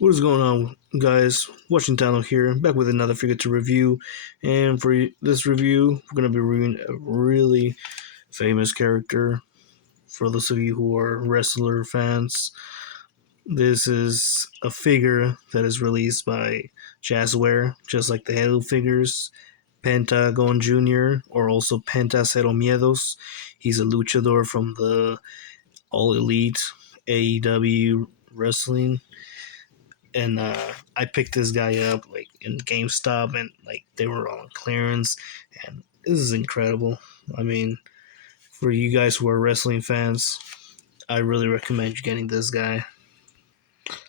What is going on, guys? Washington here, back with another figure to review. And for this review, we're going to be reviewing a really famous character. For those of you who are wrestler fans, this is a figure that is released by Jazware, just like the Halo figures. Pentagon Jr., or also Penta Miedos. He's a luchador from the All Elite AEW wrestling, and I picked this guy up like in GameStop, and like they were on clearance, and this is incredible. I mean, for you guys who are wrestling fans, I really recommend you getting this guy.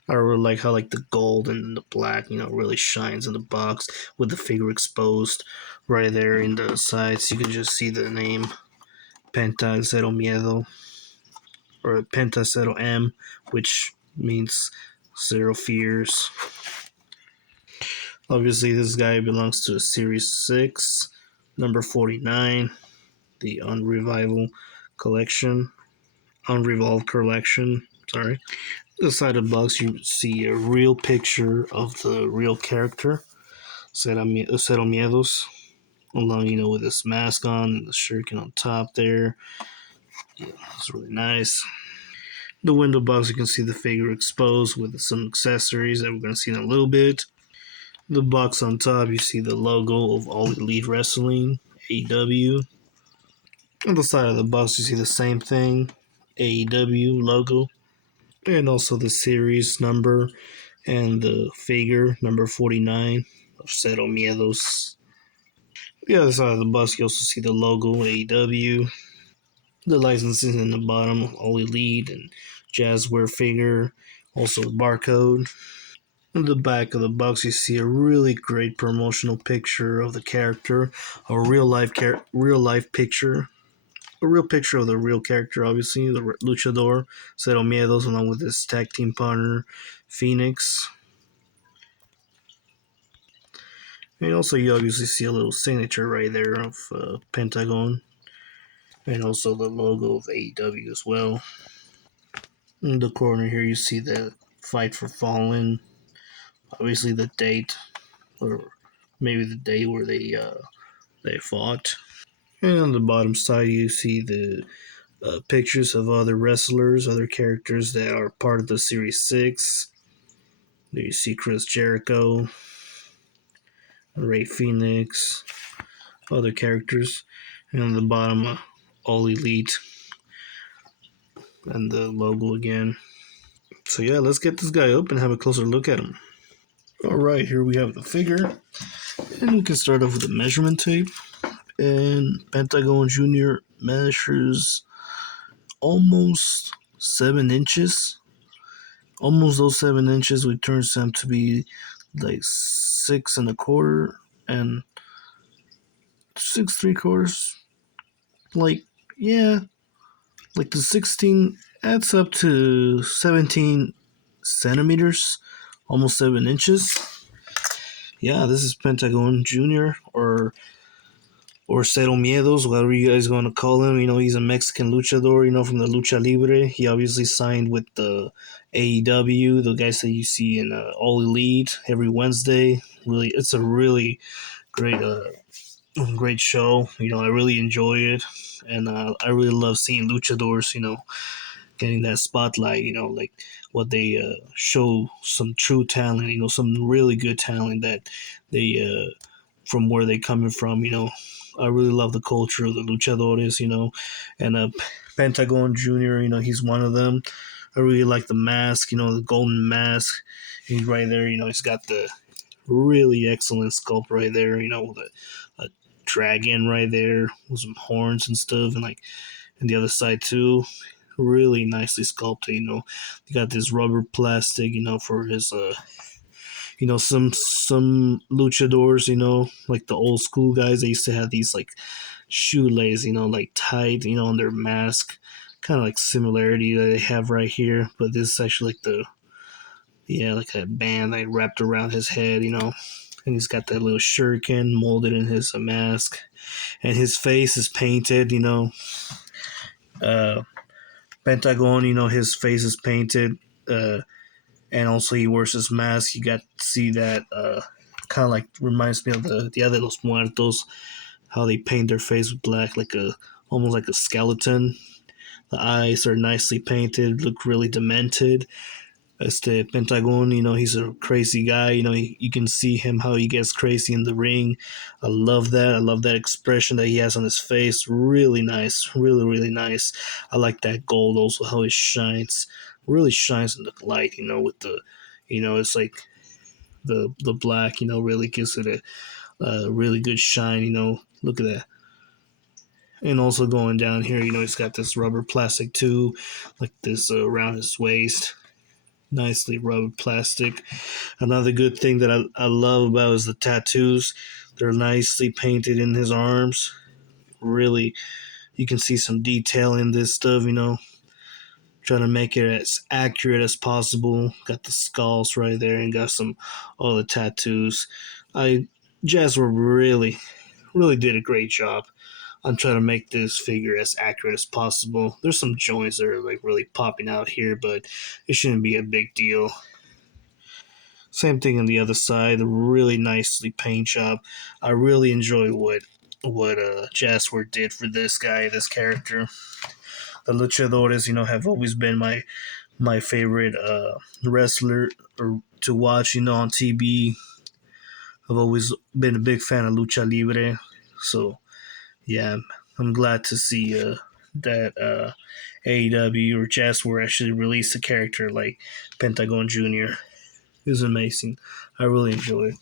I really like how like the gold and the black, really shines in the box with the figure exposed right there in the sides. You can just see the name Penta Miedo, or Penta M, which means zero fears. Obviously, this guy belongs to Series 6, number 49, the Unrevolved collection. Sorry. The side of the box, you see a real picture of the real character, Cero Miedos, along, with this mask on and the shuriken on top there. Yeah, it's really nice. The window box, you can see the figure exposed with some accessories that we're going to see in a little bit. The box on top, you see the logo of All Elite Wrestling, AEW. On the side of the box, you see the same thing, AEW logo, and also the series number and the figure, number 49 of Cero Miedos. The other side of the box, you also see the logo, AEW, the licensing in the bottom, All Elite and Jazware figure, also the barcode. In the back of the box, you see a really great promotional picture of the character, a real life picture, a real picture of the real character. Obviously, the luchador Cero Miedos, along with his tag team partner Phoenix. And also, you obviously see a little signature right there of Pentagon, and also the logo of AEW as well. In the corner here, you see the Fight for Fallen. Obviously, the date, or maybe the day where they fought. And on the bottom side, you see the pictures of other wrestlers, other characters that are part of the Series 6. There you see Chris Jericho, Ray Phoenix, other characters. And on the bottom, All Elite, and the logo again. So yeah, let's get this guy up and have a closer look at him. Alright, here we have the figure. And we can start off with the measurement tape. And Pentagon Jr. measures almost 7 inches. Almost those 7 inches, which turns out to be like 6 1/4 and 6 3/4. Like, yeah, like the 16 adds up to 17 centimeters, almost 7 inches. Yeah, this is Pentagon Jr. or Cero Miedos, whatever you guys going to call him. He's a Mexican luchador, from the Lucha Libre. He obviously signed with the AEW, the guys that you see in All Elite every Wednesday. Really, it's a really great, great show. I really enjoy it, and I really love seeing luchadors. Getting that spotlight. Like what they show some true talent. Some really good talent that they from where they coming from. I really love the culture of the luchadores. And Pentagon Junior. He's one of them. I really like the mask. The golden mask. He's right there. He's got the really excellent sculpt right there. With a dragon right there with some horns and stuff, and like and the other side too. Really nicely sculpted. You got this rubber plastic. For his some luchadors. Like the old school guys. They used to have these like shoelace. Like tied. On their mask. Kind of like similarity that they have right here, but this is actually like like a band like wrapped around his head. And he's got that little shuriken molded in his mask, and his face is painted. Uh, Pentagon, his face is painted and also he wears his mask. You got to see that kind of like reminds me of the Dia de los Muertos, how they paint their face with black, like a almost like a skeleton. The eyes are nicely painted, look really demented. Pentagon, he's a crazy guy. You can see him how he gets crazy in the ring. I love that. I love that expression that he has on his face. Really nice. Really, really nice. I like that gold also, how it shines. Really shines in the light, with it's like the black, really gives it a really good shine, Look at that. And also going down here, he's got this rubber plastic too, like this around his waist. Nicely rubber plastic. Another good thing that I love about is the tattoos. They're nicely painted in his arms. Really, you can see some detail in this stuff, trying to make it as accurate as possible. Got the skulls right there and got some all the tattoos. I Jazware really did a great job. I'm trying to make this figure as accurate as possible. There's some joints that are like really popping out here, but it shouldn't be a big deal. Same thing on the other side, really nicely paint job. I really enjoy what Jazware did for this guy, this character. The luchadores, have always been my favorite wrestler to watch, on TV. I've always been a big fan of lucha libre, so yeah, I'm glad to see that AEW or Jazware actually released a character like Pentagon Jr. It was amazing. I really enjoyed it.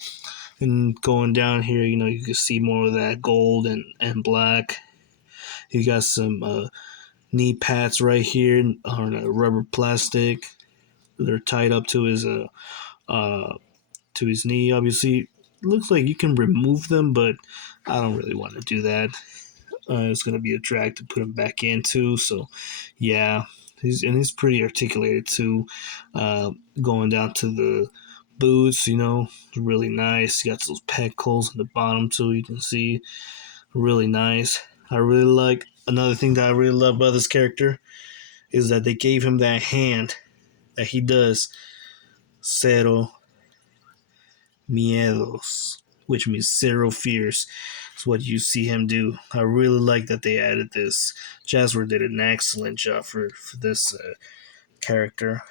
And going down here, you can see more of that gold and black. You got some knee pads right here on a rubber plastic. They're tied up uh, to his knee. Obviously, looks like you can remove them, but I don't really want to do that. It's going to be a drag to put him back into. So, yeah, he's pretty articulated too. Going down to the boots, really nice. You got those pec holes in the bottom too. You can see really nice. I really like another thing that I really love about this character is that they gave him that hand that he does Cero Miedos, which means zero fears. It's what you see him do. I really like that they added this. Jazware did an excellent job for this character.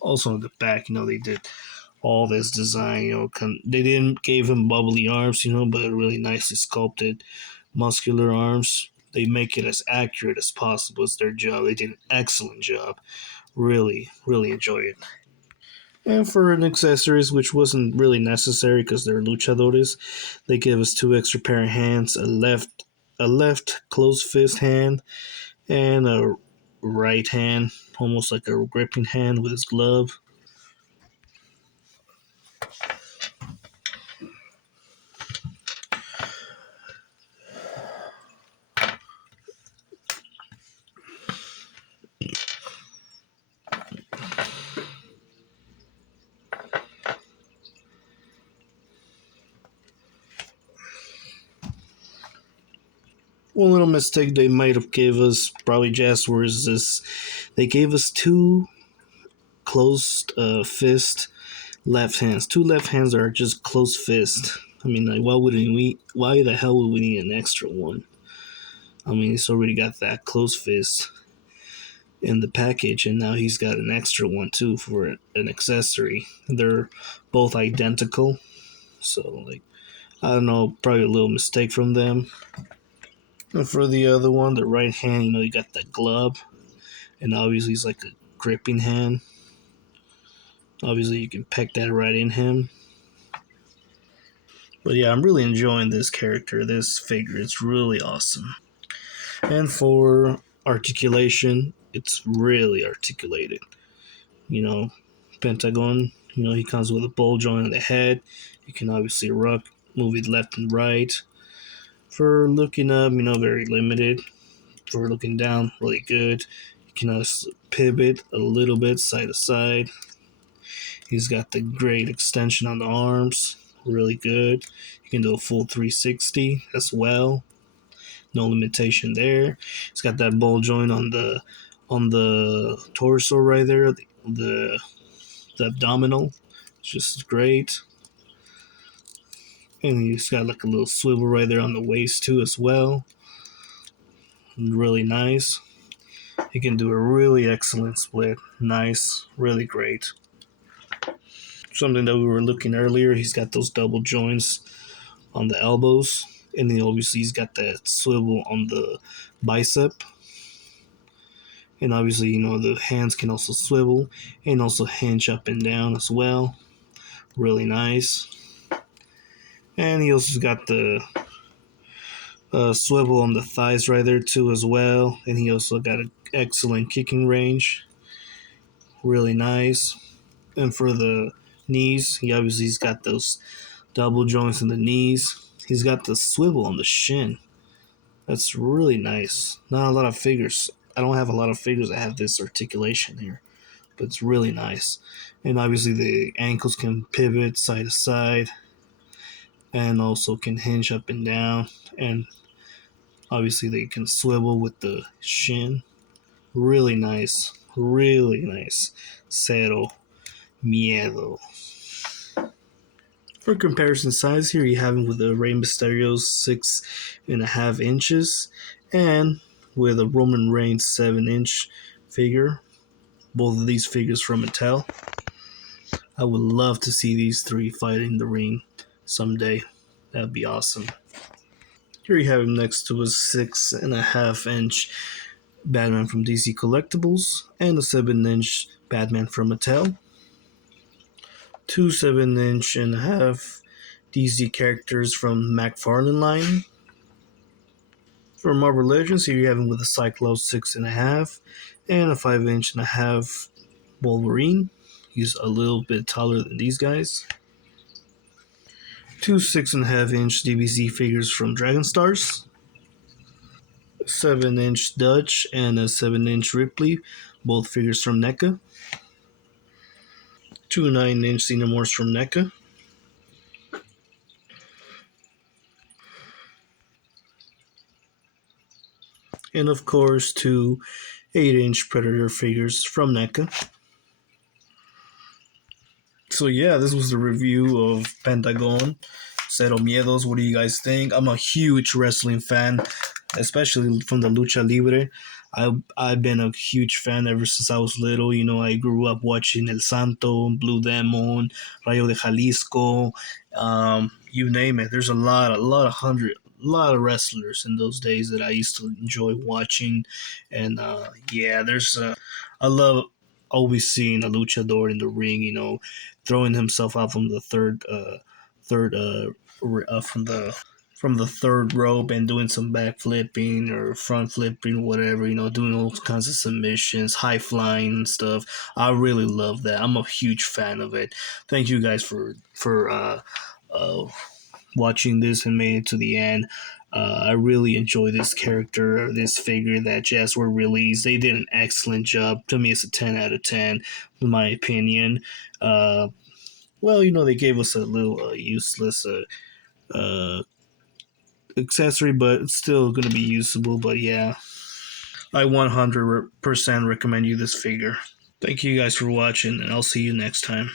Also in the back, they did all this design. They didn't give him bubbly arms, but really nicely sculpted, muscular arms. They make it as accurate as possible. It's their job. They did an excellent job. Really, really enjoy it. And for an accessories, which wasn't really necessary because they're luchadores, they gave us two extra pair of hands: a left closed fist hand and a right hand, almost like a gripping hand with his glove. One little mistake they might have gave us, probably Jazware, is this: they gave us two closed fist left hands. Two left hands are just closed fist. I mean, like, why the hell would we need an extra one? I mean, he's already got that closed fist in the package, and now he's got an extra one too for an accessory. They're both identical, so like, I don't know, probably a little mistake from them. And for the other one, the right hand, you got that glove, and obviously it's like a gripping hand. Obviously, you can peck that right in him. But yeah, I'm really enjoying this character, this figure. It's really awesome. And for articulation, it's really articulated. You know, Pentagon, he comes with a ball joint on the head. You can obviously move it left and right. For looking up, very limited. For looking down, really good. You can also pivot a little bit side to side. He's got the great extension on the arms, really good. You can do a full 360 as well. No limitation there. It's got that ball joint on the torso right there. The the abdominal. It's just great. And he's got like a little swivel right there on the waist too as well. Really nice. He can do a really excellent split. Nice, really great. Something that we were looking earlier, he's got those double joints on the elbows. And then obviously he's got that swivel on the bicep. And obviously, the hands can also swivel and also hinge up and down as well. Really nice. And he also got the swivel on the thighs right there too as well. And he also got an excellent kicking range. Really nice. And for the knees, he's got those double joints in the knees. He's got the swivel on the shin. That's really nice. Not a lot of figures. I don't have a lot of figures that have this articulation here, but it's really nice. And obviously the ankles can pivot side to side and also can hinge up and down. And obviously they can swivel with the shin. Really nice. Really nice. Cero Miedo. For comparison size, here you have him with a Rey Mysterio's 6.5 inches and with a Roman Reigns 7-inch figure. Both of these figures from Mattel. I would love to see these three fight in the ring someday. That'd be awesome. Here you have him next to a 6.5-inch Batman from DC Collectibles and a 7-inch Batman from Mattel. Two 7.5-inch DC characters from McFarlane line. For Marvel Legends, here you have him with a Cyclops 6.5 and a 5.5-inch Wolverine. He's a little bit taller than these guys. Two 6.5-inch DBZ figures from Dragon Stars. 7-inch Dutch and a 7-inch Ripley, both figures from NECA. Two 9-inch Xenomorphs from NECA. And of course, two 8-inch Predator figures from NECA. So yeah, this was the review of Pentagon, Cero Miedos. What do you guys think? I'm a huge wrestling fan, especially from the Lucha Libre. I've been a huge fan ever since I was little. I grew up watching El Santo, Blue Demon, Rayo de Jalisco, you name it. There's a lot of wrestlers in those days that I used to enjoy watching, and yeah, I love always seeing a luchador in the ring. Throwing himself out from the third from the third rope and doing some back flipping or front flipping, whatever, doing all kinds of submissions, high flying and stuff. I really love that. I'm a huge fan of it. Thank you guys for watching this and made it to the end. I really enjoy this character, this figure that Jazware released. They did an excellent job. To me, it's a 10 out of 10, in my opinion. Well, they gave us a little useless accessory, but it's still going to be usable. But yeah, I 100% recommend you this figure. Thank you guys for watching, and I'll see you next time.